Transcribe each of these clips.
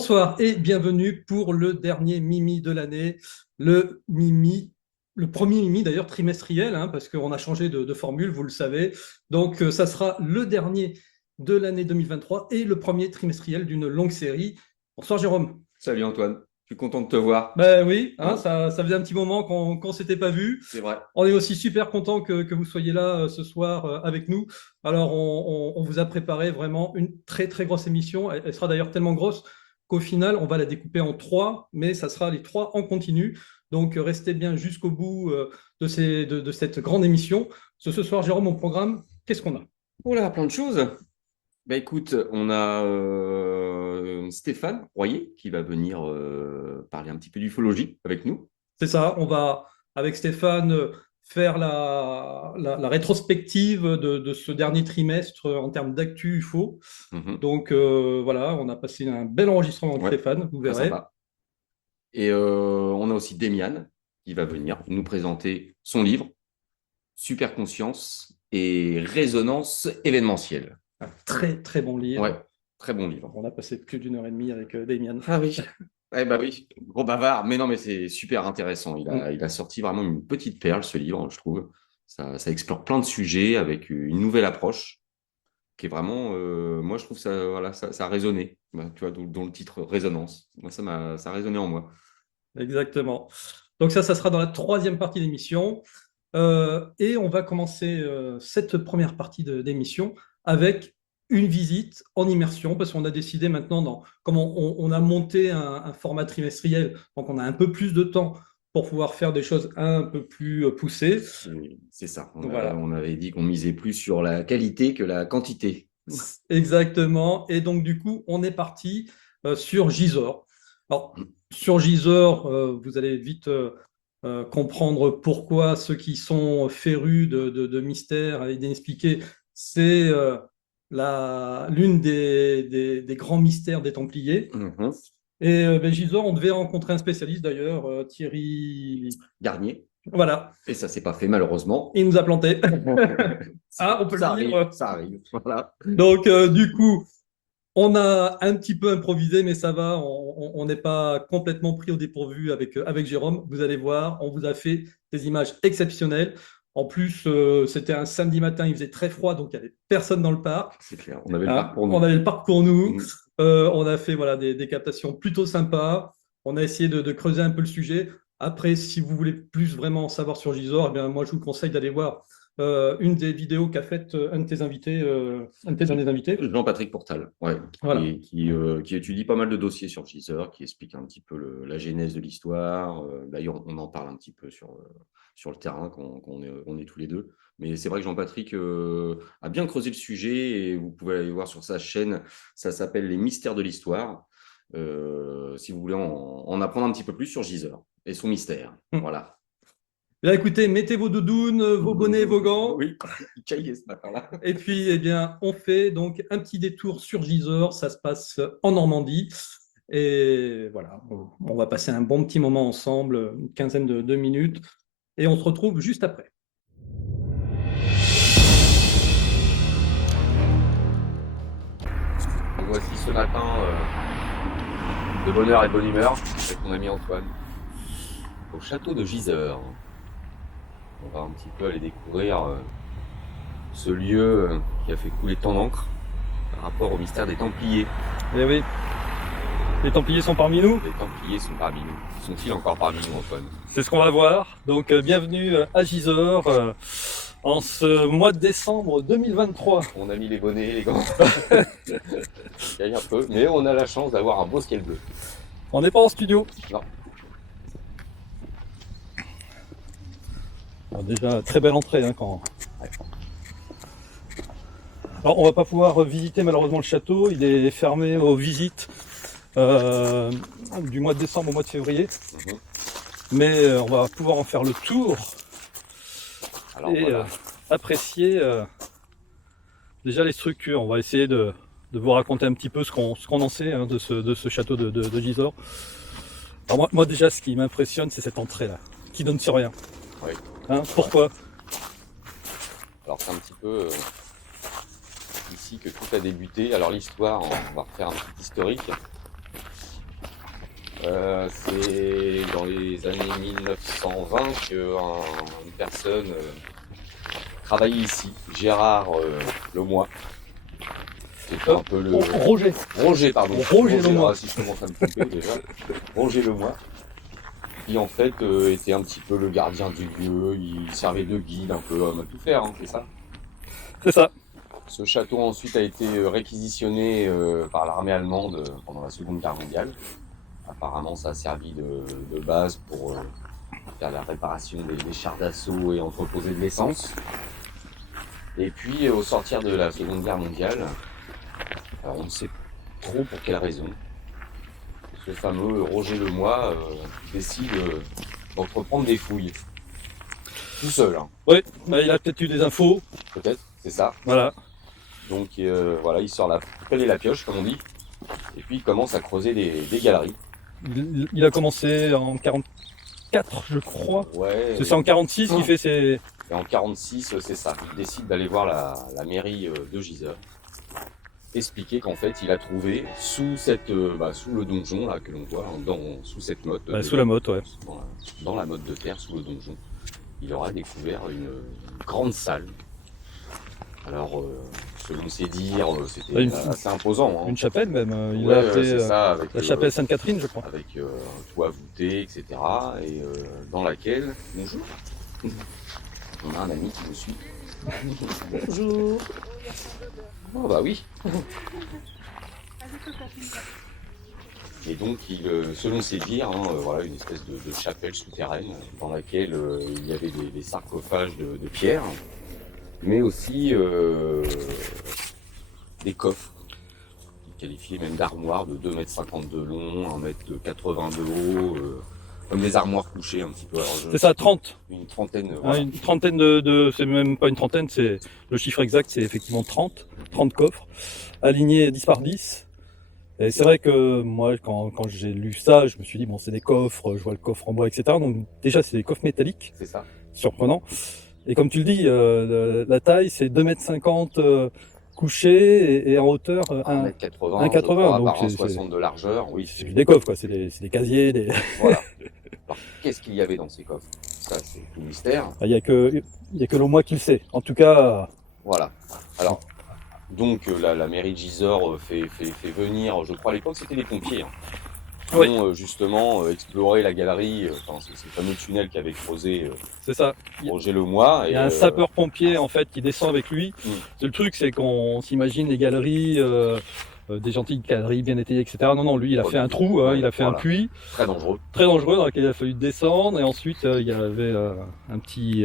Bonsoir et bienvenue pour le dernier Mimi de l'année, le premier Mimi d'ailleurs trimestriel, hein, parce qu'on a changé de formule, vous le savez. Donc ça sera le dernier de l'année 2023 et le premier trimestriel d'une longue série. Bonsoir Jérôme. Salut Antoine, je suis content de te voir. Ben oui, hein, Hein. ça faisait un petit moment qu'on s'était pas vu. C'est vrai. On est aussi super content que vous soyez là ce soir avec nous. Alors, on vous a préparé vraiment une très, très grosse émission. Elle sera d'ailleurs tellement grosse qu'au final, on va la découper en trois, mais ça sera les trois en continu. Donc, restez bien jusqu'au bout de cette grande émission. Ce soir, Jérôme, au programme, qu'est-ce qu'on a? Oula, plein de choses. Bah écoute, on a Stéphane Royer qui va venir parler un petit peu d'ufologie avec nous. C'est ça, on va, avec Stéphane, faire la rétrospective de ce dernier trimestre en termes d'actu UFO. Mhm. Donc voilà, on a passé un bel enregistrement avec Ouais, Stéphane, vous très verrez. sympa. Et on a aussi Demian qui va venir nous présenter son livre Super Conscience et Résonance événementielle. Un très très bon livre. Ouais, très bon livre. On a passé plus d'une heure et demie avec Damien. Ah oui. Eh bah oui, gros bavard, mais non, mais c'est super intéressant. Il Mm. a sorti vraiment une petite perle, ce livre, je trouve. Ça explore plein de sujets avec une nouvelle approche qui est vraiment, moi, je trouve ça, voilà, ça a résonné. Bah, tu vois, dont le titre Résonance. Moi, ça a résonné en moi. Exactement. Donc ça sera dans la troisième partie de l'émission. Et on va commencer cette première partie d'émission avec une visite en immersion, parce qu'on a décidé maintenant, comme on a monté un format trimestriel, donc on a un peu plus de temps pour pouvoir faire des choses un peu plus poussées. C'est ça. Voilà, On avait dit qu'on misait plus sur la qualité que la quantité. exactement. Et donc du coup, on est parti sur Gisors. Alors, sur Gisors, vous allez vite comprendre pourquoi ceux qui sont férus de mystères et d'inexpliqués, c'est l'une des grands mystères des Templiers. Mhm. Et ben, Gisors, on devait rencontrer un spécialiste d'ailleurs, Thierry. Garnier. Voilà, Et ça s'est pas fait, malheureusement. il nous a planté. Ah, on peut Ça le arrive, dire. ça arrive. Voilà. Donc, du coup, on a un petit peu improvisé, mais ça va, on n'est pas complètement pris au dépourvu avec Jérôme. Vous allez voir, on vous a fait des images exceptionnelles. En plus, c'était un samedi matin, il faisait très froid, donc il n'y avait personne dans le parc. C'est clair. On avait le Hein. parc pour On nous. avait le parc pour nous. Mhm. On a fait voilà, des captations plutôt sympas. On a essayé de creuser un peu le sujet. Après, si vous voulez plus vraiment en savoir sur Gisors, eh bien, moi, je vous conseille d'aller voir une des vidéos qu'a faite un de tes invités, un de tes derniers invités. Jean-Patrick Portal, ouais, Voilà. qui étudie pas mal de dossiers sur Gisors, qui explique un petit peu la genèse de l'histoire. D'ailleurs, on en parle un petit peu sur le terrain quand on est tous les deux. Mais c'est vrai que Jean-Patrick a bien creusé le sujet et vous pouvez aller voir sur sa chaîne. Ça s'appelle Les Mystères de l'Histoire. Si vous voulez en apprendre un petit peu plus sur Gisors et son mystère. Voilà. Bien, écoutez, mettez vos doudounes, vos bonnets, vos gants. Oui, il caillait ce matin-là. Et puis, eh bien, on fait donc un petit détour sur Gisors. Ça se passe en Normandie. Et voilà, on va passer un bon petit moment ensemble, une quinzaine de minutes. Et on se retrouve juste après. Nous voici ce matin de bonne heure et de bonne humeur avec mon ami Antoine au château de Gisors. On va un petit peu aller découvrir ce lieu qui a fait couler tant d'encre par rapport au mystère des Templiers. Eh oui, les Templiers sont parmi nous. Les Templiers sont parmi nous. Sont-ils encore parmi nous, Antoine? C'est ce qu'on va voir. Donc, bienvenue à Gisors en ce mois de décembre 2023. On a mis les bonnets, les gants. Il y a un peu, mais on a la chance d'avoir un beau ciel bleu. On n'est pas en studio. Non. Alors déjà, très belle entrée hein, quand. Alors, on va pas pouvoir visiter malheureusement le château. Il est fermé aux visites du mois de décembre au mois de février. Mhm. Mais on va pouvoir en faire le tour. Alors, et voilà. apprécier déjà les structures. On va essayer de vous raconter un petit peu ce qu'on en sait hein, de ce château de Gisors. Alors moi déjà, ce qui m'impressionne, c'est cette entrée là, qui donne sur rien. Oui. Hein, pourquoi? Alors c'est un petit peu ici que tout a débuté. Alors l'histoire, on va refaire un petit historique. C'est dans les années 1920 qu'une personne travaillait ici, Gérard Lemoy. C'était un peu le... Roger, pardon. Roger Lemoy. Si je commence à me tromper déjà. Roger Lemoy. Qui en fait était un petit peu le gardien du lieu, il servait de guide, un peu homme à tout faire, hein, c'est ça? C'est ça. Ce château ensuite a été réquisitionné par l'armée allemande pendant la Seconde Guerre mondiale. Apparemment, ça a servi de base pour faire la réparation des chars d'assaut et entreposer de l'essence. Et puis, au sortir de la Seconde Guerre mondiale, on ne sait trop pour quelle raison, ce fameux Roger Lemoy décide d'entreprendre des fouilles. Tout seul. Hein. Oui, bah, il a peut-être eu des infos. Peut-être, c'est ça. Voilà. Donc voilà, il sort la pelle et la pioche, comme on dit. Et puis il commence à creuser des galeries. Il a commencé en 44, je crois. Ouais. C'est en 46 qu'il fait ses... Et en 46, c'est ça. Il décide d'aller voir la mairie de Gisors. Expliquer qu'en fait, il a trouvé sous le donjon là que l'on voit, sous cette motte. Sous la motte, ouais. Dans la motte de terre, sous le donjon, il aura découvert une grande salle. Alors, selon ses dires, c'était assez imposant. Hein. Une chapelle même. Il ouais, a appelé ça, avec, la chapelle Sainte-Catherine, je crois. Avec un toit voûté, etc. Et dans laquelle, bonjour, on a un ami qui nous suit. Bonjour. Oh bah oui. Et donc, selon ses dires, voilà, une espèce de chapelle souterraine dans laquelle il y avait des sarcophages de pierre, mais aussi des coffres, qualifiés même d'armoires de 2,50 m de long, 1,80 m de haut, comme des armoires couchées un petit peu. C'est ça, 30. Une trentaine. Voilà. Une trentaine c'est même pas une trentaine, c'est le chiffre exact, c'est effectivement 30 coffres, alignés 10 par 10. Et c'est vrai que moi, quand j'ai lu ça, je me suis dit, bon, c'est des coffres, je vois le coffre en bois, etc. Donc déjà, c'est des coffres métalliques. C'est ça. Surprenant. Et comme tu le dis, la taille, c'est 2,50 m couché et en hauteur 1,80 m. 1,80 m. Donc c'est 60 de largeur. Oui, c'est des coffres, quoi. C'est des casiers. Voilà. Alors, qu'est-ce qu'il y avait dans ces coffres? Ça, c'est tout mystère. Il n'y a que Lemoy qui le sait. En tout cas. Voilà. Alors, donc la mairie de Gisors fait venir, je crois à l'époque c'était des pompiers, qui ont justement exploré la galerie, c'est le fameux tunnel qu'avait creusé c'est ça. Roger Lemoy. Il y a un sapeur-pompier en fait qui descend avec lui. Le truc c'est qu'on s'imagine les galeries, des gentilles galeries bien étayées, etc. Non, lui il a fait un trou, il a fait un puits. Très dangereux. Très dangereux dans lequel il a fallu descendre et ensuite il y avait un petit,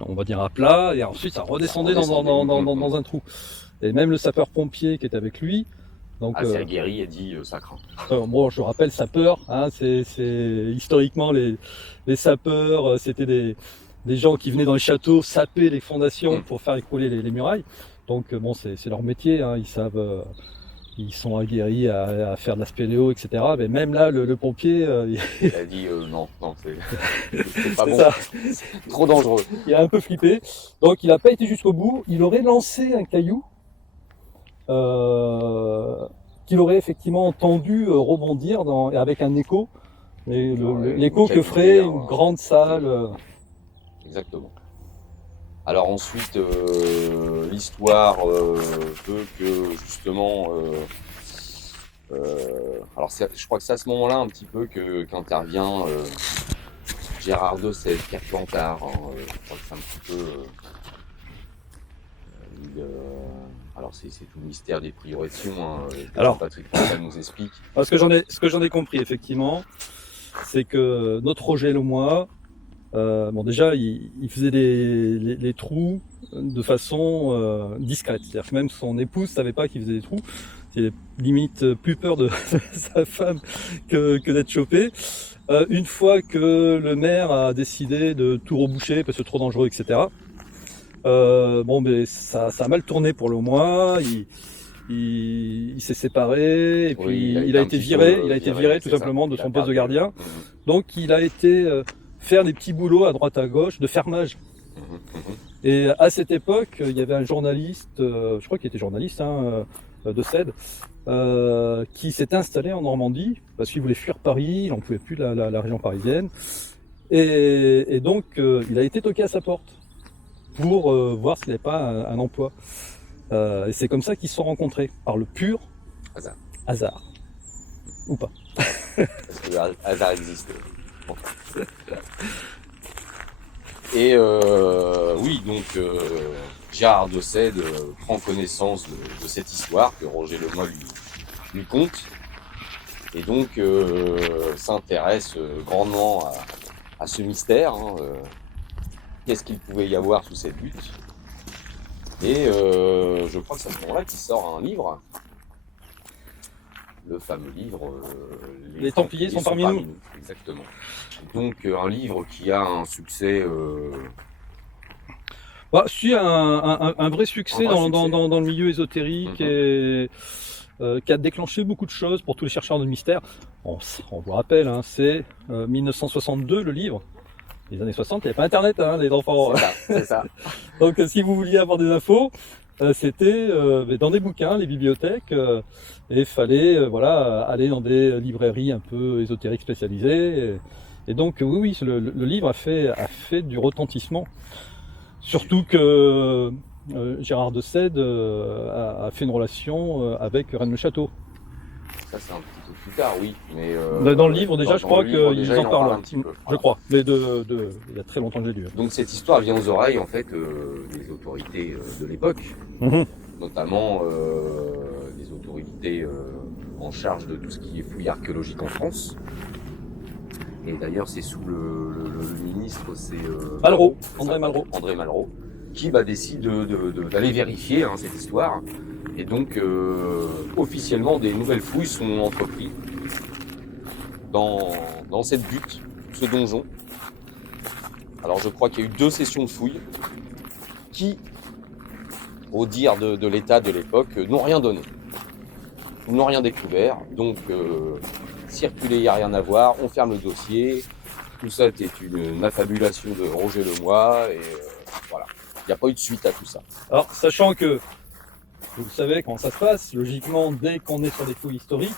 on va dire à plat, et ensuite ça redescendait dans un trou. Et même le sapeur-pompier qui était avec lui, donc c'est aguerri et dit ça craint. Bon, je rappelle sapeur, c'est historiquement les sapeurs, c'était des gens qui venaient dans les châteaux saper les fondations pour faire écrouler les murailles. Donc bon, c'est leur métier, ils savent. Ils sont aguerris à faire de la spéléo, etc. Mais même là, le pompier... il a dit non, c'est pas bon, ça. C'est trop dangereux. Il a un peu flippé, donc il n'a pas été jusqu'au bout. Il aurait lancé un caillou qu'il aurait effectivement entendu rebondir avec un écho. L'écho que ferait une grande salle. Exactement. Alors ensuite, l'histoire veut que justement, alors je crois que c'est à ce moment-là un petit peu qu'intervient Gérard Dosset, Pierre Plantard. Je crois que c'est un petit peu, alors c'est tout le mystère des priorations. Alors Patrick Pascal nous explique. Ce que j'en ai compris effectivement, c'est que notre Roger Lemoy. Bon déjà il faisait les trous de façon discrète, c'est-à-dire que même son épouse savait pas qu'il faisait des trous. Il a limite plus peur de sa femme que d'être chopé. Une fois que le maire a décidé de tout reboucher parce que c'est trop dangereux, etc. Bon mais ça a mal tourné pour Lemoy. Il s'est séparé et puis il a été viré tout simplement de son poste de gardien. Donc il a été faire des petits boulots à droite à gauche de fermage. Et à cette époque, il y avait un journaliste, je crois qu'il était journaliste, de Sède, qui s'est installé en Normandie parce qu'il voulait fuir Paris, il n'en pouvait plus de la région parisienne. Et donc, il a été toqué à sa porte pour voir s'il n'avait pas un emploi. Et c'est comme ça qu'ils se sont rencontrés, par le pur Hasard. hasard. Ou pas. Parce que le hasard existe. Bon. Et oui, donc Gérard de Sède prend connaissance de cette histoire que Roger Lemoine lui conte, et donc s'intéresse grandement à ce mystère. Qu'est-ce qu'il pouvait y avoir sous cette butte? Et je crois que c'est à ce moment-là qu'il sort un livre, le fameux livre Les Templiers sont parmi nous. Exactement. Donc un livre qui a un succès. Bah, si, un vrai succès, Un vrai dans succès. le milieu ésotérique, et qui a déclenché beaucoup de choses pour tous les chercheurs de mystère. On vous rappelle, hein, c'est 1962 le livre. Les années 60, il n'y avait pas Internet, hein, les enfants. C'est ça. Donc si vous vouliez avoir des infos, c'était dans des bouquins, les bibliothèques, et il fallait voilà, aller dans des librairies un peu ésotériques spécialisées. Et donc oui, le livre a fait du retentissement. Surtout que Gérard de Sède a fait une relation avec Rennes le Château. Ça, c'est un petit peu plus tard, oui. Mais Dans le livre, déjà, je crois qu'ils en parlent un petit peu. Je crois, mais il y a très longtemps que j'ai lu. Donc cette histoire vient aux oreilles en fait des autorités de l'époque, notamment des autorités en charge de tout ce qui est fouilles archéologiques en France. Et d'ailleurs, c'est sous le ministre, c'est Malraux, André Malraux. André Malraux, qui décide d'aller vérifier cette histoire. Et donc, officiellement, des nouvelles fouilles sont entreprises dans cette butte, ce donjon. Alors, je crois qu'il y a eu 2 sessions de fouilles qui, au dire de l'État de l'époque, n'ont rien donné. Ils n'ont rien découvert. Donc, circuler, il n'y a rien à voir. On ferme le dossier. Tout ça était une affabulation de Roger Lemoine. Et voilà. Il n'y a pas eu de suite à tout ça. Alors, sachant que, vous le savez comment ça se passe, logiquement, dès qu'on est sur des fouilles historiques,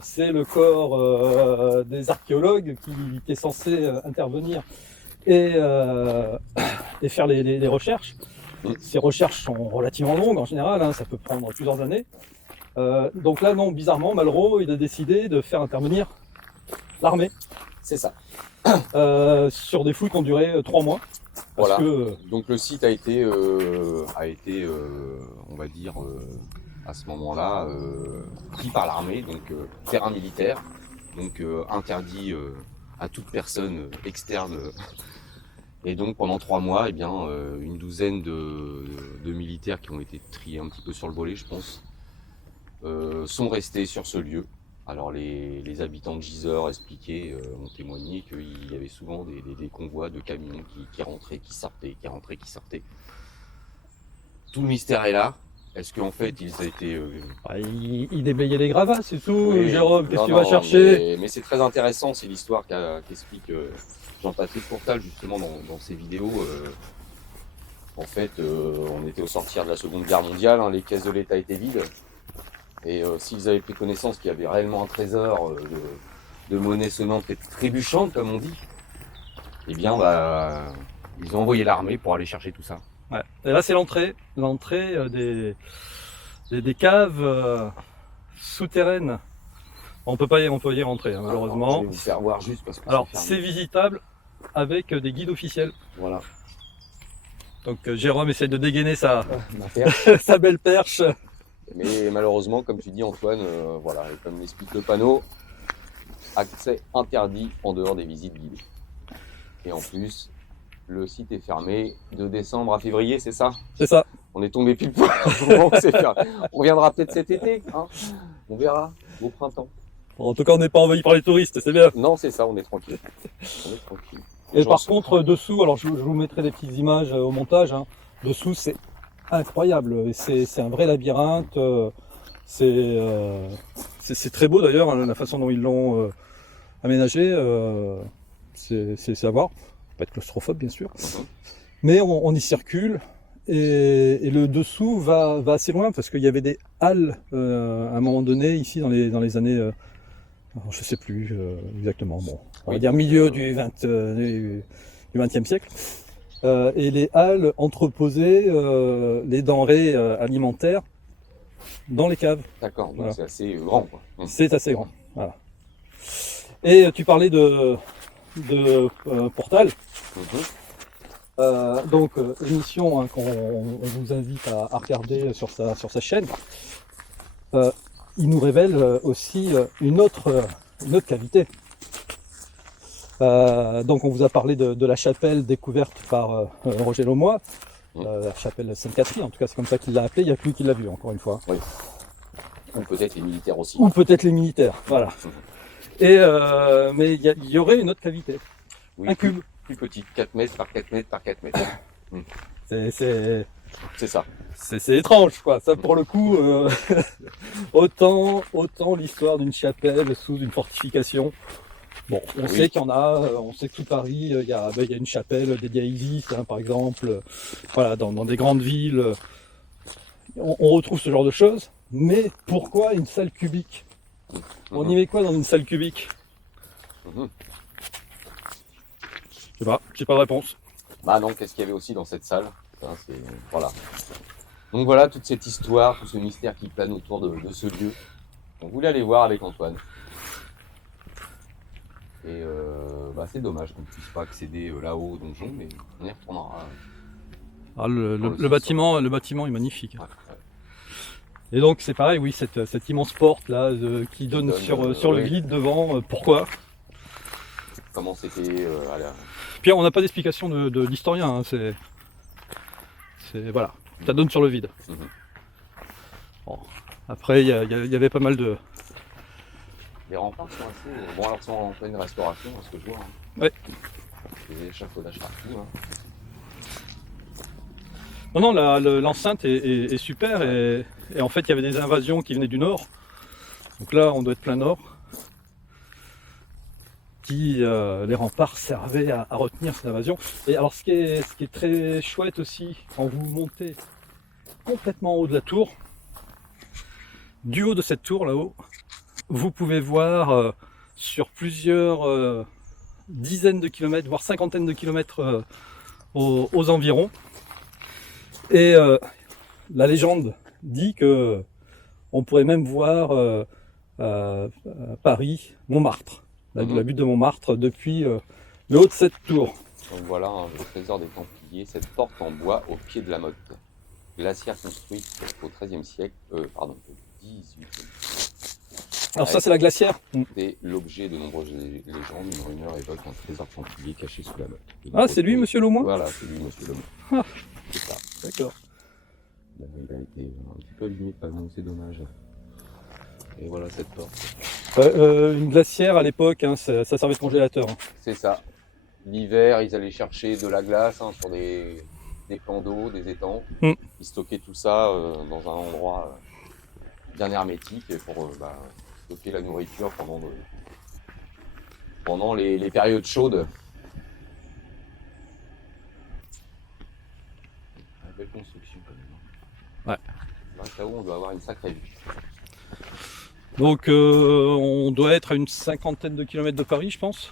c'est le corps des archéologues qui est censé intervenir et faire les recherches. Ces recherches sont relativement longues en général, hein, ça peut prendre plusieurs années. Donc là, non, bizarrement, Malraux, il a décidé de faire intervenir l'armée. C'est ça. Sur des fouilles qui ont duré 3 mois. Voilà. Donc le site a été on va dire, à ce moment-là, pris par l'armée, donc terrain militaire, donc interdit à toute personne externe. Et donc pendant 3 mois, eh bien, une douzaine de militaires qui ont été triés un petit peu sur le volet, je pense, sont restés sur ce lieu. Alors les habitants de Gisors expliquaient, ont témoigné qu'il y avait souvent des convois de camions qui rentraient, qui sortaient, qui rentraient, qui sortaient. Tout le mystère est là. Est-ce qu'en fait ils étaient... Il déblayait les gravats, c'est tout. Oui, Jérôme, qu'est-ce que tu vas chercher? mais c'est très intéressant, c'est l'histoire qu'explique Jean-Patrick Courtal justement dans ses vidéos. En fait, on était au sortir de la Seconde Guerre mondiale, hein, les caisses de l'État étaient vides. Et s'ils avaient pris connaissance qu'il y avait réellement un trésor de monnaie sonnante et trébuchante, comme on dit, eh bien, ils ont envoyé l'armée pour aller chercher tout ça. Ouais. Et là, c'est l'entrée des caves souterraines. On peut y rentrer, hein, malheureusement. Alors, je vais vous faire voir juste parce que alors, c'est visitable avec des guides officiels. Voilà. Donc, Jérôme essaie de dégainer sa belle perche. Mais malheureusement, comme tu dis Antoine, voilà, et comme l'explique le panneau, accès interdit en dehors des visites guidées. Et en plus, le site est fermé de décembre à février, c'est ça? C'est ça. On est tombé pile poil au moment où c'est fermé. On reviendra peut-être cet été, hein, on verra, au printemps. Bon, en tout cas, on n'est pas envahi par les touristes, c'est bien. Non, c'est ça, on est tranquille. On est tranquille. Et par contre, dessous, alors je vous mettrai des petites images au montage, hein. Dessous, c'est incroyable, c'est un vrai labyrinthe, c'est très beau d'ailleurs, hein, la façon dont ils l'ont aménagé, c'est à voir, pas être claustrophobe bien sûr, mais on y circule et le dessous va assez loin parce qu'il y avait des halles à un moment donné ici dans les années, alors, je sais plus exactement, bon, on va Oui, dire donc, milieu du XXe siècle. Et les halles entreposaient les denrées alimentaires dans les caves. d'accord, donc Voilà. c'est assez grand, quoi. C'est assez grand. Voilà. Et tu parlais de Portal. Mhm. Donc, émission hein, qu'on on vous invite à regarder sur sa chaîne. Il nous révèle aussi une autre cavité. Donc, on vous a parlé de la chapelle découverte par Roger Laumois, la chapelle Sainte-Catherine, en tout cas, c'est comme ça qu'il l'a appelée. Il n'y a que lui qui l'a vue, encore une fois. Oui. Ou peut-être les militaires aussi. Ou peut-être les militaires, voilà. Et, mais il y aurait une autre cavité. Oui, Un cube. plus petit, 4 mètres par 4 mètres par 4 mètres. C'est ça. C'est étrange, quoi. Ça, pour le coup, autant l'histoire d'une chapelle sous une fortification. Bon, on sait qu'il y en a, on sait que sous Paris, il y a une chapelle dédiée à Isis, hein, par exemple. Voilà, dans des grandes villes, on retrouve ce genre de choses. Mais pourquoi une salle cubique? On y met quoi dans une salle cubique? Je sais pas, j'ai pas de réponse. Bah non, qu'est-ce qu'il y avait aussi dans cette salle? Voilà. Donc voilà, toute cette histoire, tout ce mystère qui plane autour de ce lieu. On voulait aller voir avec Antoine. Et c'est dommage qu'on ne puisse pas accéder là-haut au donjon, mais on y retournera. Ah, le bâtiment est magnifique. Ouais. Et donc c'est pareil, oui, cette immense porte là qui donne sur le vide devant. Pourquoi? Comment c'était Puis on n'a pas d'explication de l'historien. Hein, voilà, ça donne sur le vide. Bon. Après, il y avait pas mal de. Les remparts sont assez. Bon, alors sont en pleine restauration, à ce que je vois. Hein. Ouais. Des échafaudages partout. Hein. Non, l'enceinte est super et en fait, il y avait des invasions qui venaient du nord. Donc là, on doit être plein nord. Les remparts servaient à retenir cette invasion. Et alors, ce qui est très chouette aussi, quand vous montez complètement en haut de la tour, du haut de cette tour là-haut, vous pouvez voir sur plusieurs dizaines de kilomètres, voire cinquantaines de kilomètres aux environs. Et la légende dit que on pourrait même voir Paris, Montmartre, la butte de Montmartre, depuis le haut de cette tour. Donc voilà, le trésor des Templiers, cette porte en bois au pied de la motte. Glacière construite au XIIIe siècle, au XVIIIe siècle. Alors ça c'est la glacière. C'est l'objet de nombreuses légendes. Une rumeur évoque un trésor templier caché sous la motte. Ah, c'est lui, monsieur Laumois? Voilà, c'est lui, monsieur Laumois. Ah, c'est ça. D'accord. Il a été un petit peu abîmé par nous, c'est dommage. Et voilà cette porte. Une glacière à l'époque, hein, ça servait de congélateur. Hein. C'est ça. L'hiver, ils allaient chercher de la glace sur des plans d'eau, des étangs. Ils stockaient tout ça dans un endroit bien hermétique pour stocker la nourriture pendant les périodes chaudes. Une belle construction quand même. Ouais. Là-haut, on doit avoir une sacrée vue. Donc on doit être à une cinquantaine de kilomètres de Paris, je pense,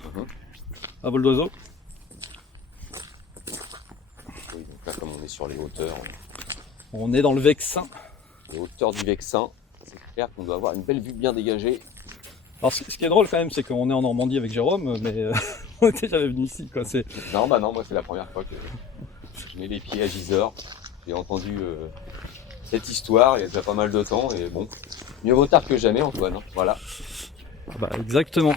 à vol d'oiseau. Oui, donc là, comme on est sur les hauteurs. On est dans le Vexin. Les hauteurs du Vexin, c'est clair qu'on doit avoir une belle vue bien dégagée. Alors ce qui est drôle quand même, c'est qu'on est en Normandie avec Jérôme, mais on n'était jamais venu ici. Quoi. Non, moi c'est la première fois que je mets les pieds à Gisors. J'ai entendu cette histoire il y a déjà pas mal de temps et bon, mieux vaut tard que jamais, Antoine. Hein, voilà. Bah, exactement.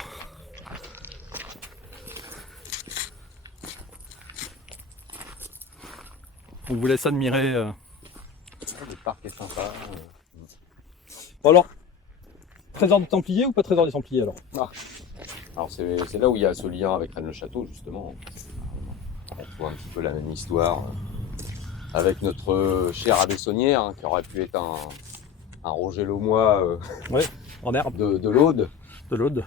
On vous laisse admirer. Le parc est sympa. Bon alors, trésor des Templiers ou pas trésor des Templiers alors? Alors c'est là où il y a ce lien avec Rennes-le-Château justement. On voit un petit peu la même histoire avec notre cher abbé Saunière hein, qui aurait pu être un Roger Laumois en herbe. de l'Aude. De l'Aude.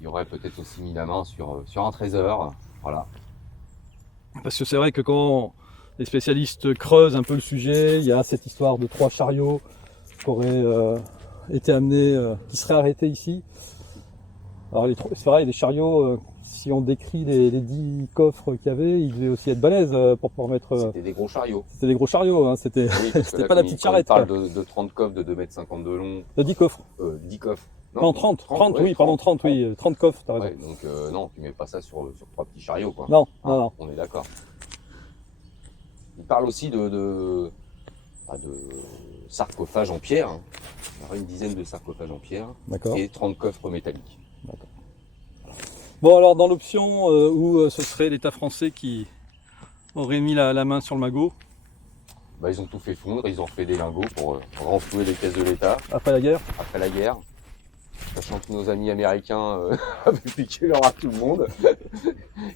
Il aurait peut-être aussi mis la main sur un trésor. Voilà. Parce que c'est vrai que quand les spécialistes creusent un peu le sujet. Il y a cette histoire de 3 chariots qui auraient été amenés, qui seraient arrêtés ici. Alors c'est pareil, les chariots, si on décrit les 10 coffres qu'il y avait, ils devaient aussi être balèzes pour pouvoir mettre. C'était des gros chariots. C'était des gros chariots, hein, c'était Oui, parce que c'était là, pas la quand petite on charrette. parle Quoi. de 30 coffres de 2,50 m de long, De 10 coffres. 10 coffres. Non, 30, ouais, oui, pardon, 30, oui, 30 coffres, t'as raison. Ouais, donc non, tu mets pas ça sur 3 petits chariots, quoi. Non, Hein, non, non. on est d'accord. Il parle aussi de sarcophages en pierre. Hein. Il y aura une dizaine de sarcophages en pierre et 30 coffres métalliques. D'accord. Bon, alors dans l'option où ce serait l'État français qui aurait mis la main sur le magot. Bah, ils ont tout fait fondre, ils ont fait des lingots pour renflouer les caisses de l'État. Après la guerre. Après la guerre. Sachant que nos amis américains avaient piqué leur à tout le monde.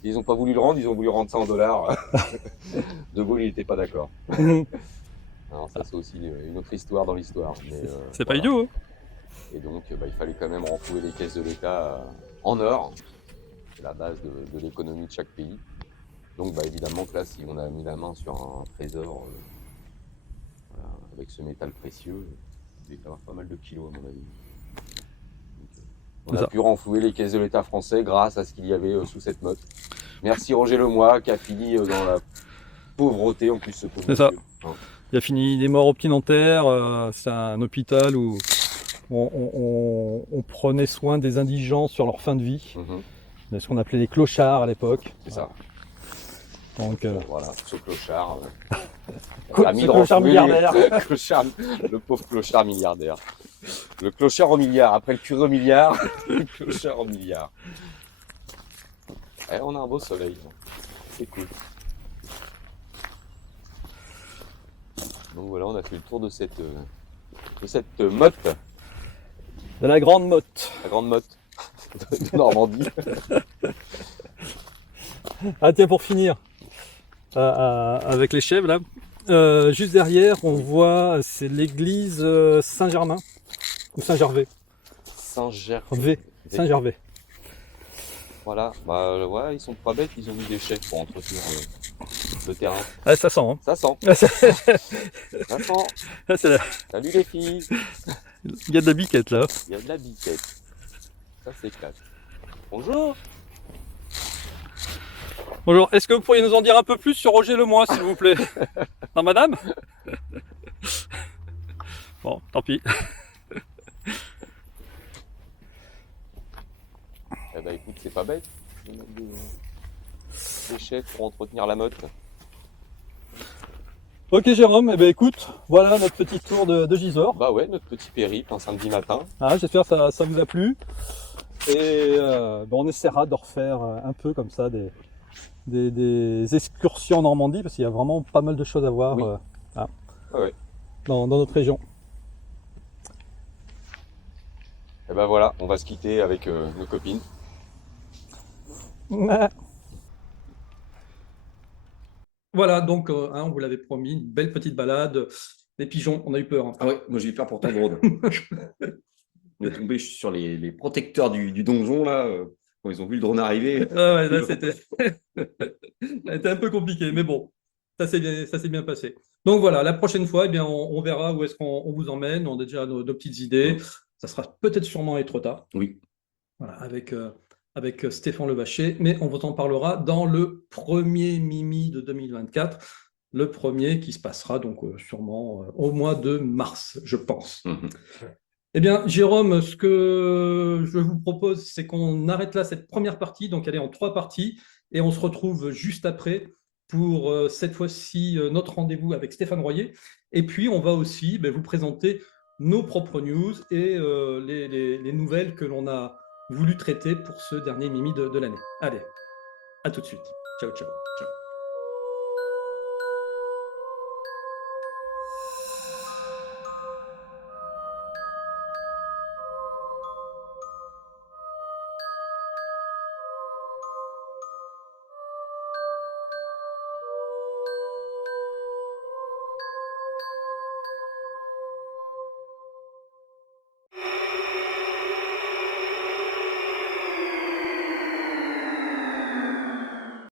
Ils n'ont pas voulu le rendre, ils ont voulu rendre ça en dollars. De Gaulle, il n'était pas d'accord. Alors ça, c'est aussi une autre histoire dans l'histoire. C'est pas idiot, hein. Et donc, il fallait quand même renflouer les caisses de l'État en or. C'est la base de l'économie de chaque pays. Donc, évidemment que là, si on a mis la main sur un trésor voilà, avec ce métal précieux, il devait y avoir pas mal de kilos, à mon avis. On a pu renflouer les caisses de l'État français grâce à ce qu'il y avait sous cette motte. Merci Roger Lemoy qui a fini dans la pauvreté en plus ce pauvre monsieur. C'est ça. Hein. Il a fini, il est mort au Petit Nanterre. C'est un hôpital où on prenait soin des indigents sur leur fin de vie. Ce qu'on appelait les clochards à l'époque. C'est ça. Donc voilà, ce clochard. Ce clochard milliardaire. Le pauvre clochard milliardaire. Le clochard au milliard. Après le curé au milliard, le clochard au milliard. On a un beau soleil. C'est cool. Donc voilà, on a fait le tour de cette motte. De la grande motte. La grande motte de Normandie. Ah tiens, pour finir, avec les chèvres là, juste derrière, on voit, c'est l'église Saint-Germain, ou Saint-Gervais. Saint-Gervais. Saint-Gervais. Voilà, ouais, ils sont pas bêtes, ils ont mis des chèvres pour entretenir le terrain. Ah, ça sent, hein. Ça sent. Ça sent. Salut les filles. Il y a de la biquette là. Il y a de la biquette. Ça c'est classe. Bonjour. Bonjour, est-ce que vous pourriez nous en dire un peu plus sur Roger Lemoy, s'il vous plaît? Non, madame? Bon, tant pis. Écoute, c'est pas bête. Des chefs pour entretenir la motte. Ok Jérôme, écoute, voilà notre petit tour de Gisors. Bah ouais, notre petit périple un samedi matin. Ah, j'espère que ça vous a plu. Et on essaiera de refaire un peu comme ça des excursions en Normandie, parce qu'il y a vraiment pas mal de choses à voir dans notre région. Et voilà, on va se quitter avec nos copines. Voilà, donc on vous l'avait promis, une belle petite balade. Les pigeons, on a eu peur. Hein. Ah ouais, moi j'ai eu peur pour ton drone. On est tombé sur les protecteurs du donjon là, quand ils ont vu le drone arriver. Ah ouais, là c'était un peu compliqué, mais bon, ça s'est bien passé. Donc voilà, la prochaine fois, on verra où est-ce qu'on vous emmène. On a déjà nos petites idées. Ça sera peut-être sûrement Étretat. Oui. Voilà, avec Stéphane Levacher, mais on vous en parlera dans le premier Mimi de 2024, le premier qui se passera donc sûrement au mois de mars, je pense. Eh bien, Jérôme, ce que je vous propose, c'est qu'on arrête là cette première partie, donc elle est en 3 parties, et on se retrouve juste après pour cette fois-ci notre rendez-vous avec Stéphane Royer. Et puis, on va aussi vous présenter nos propres news et les nouvelles que l'on a voulu traiter pour ce dernier Mimi de l'année. Allez, à tout de suite. Ciao, ciao. Ciao.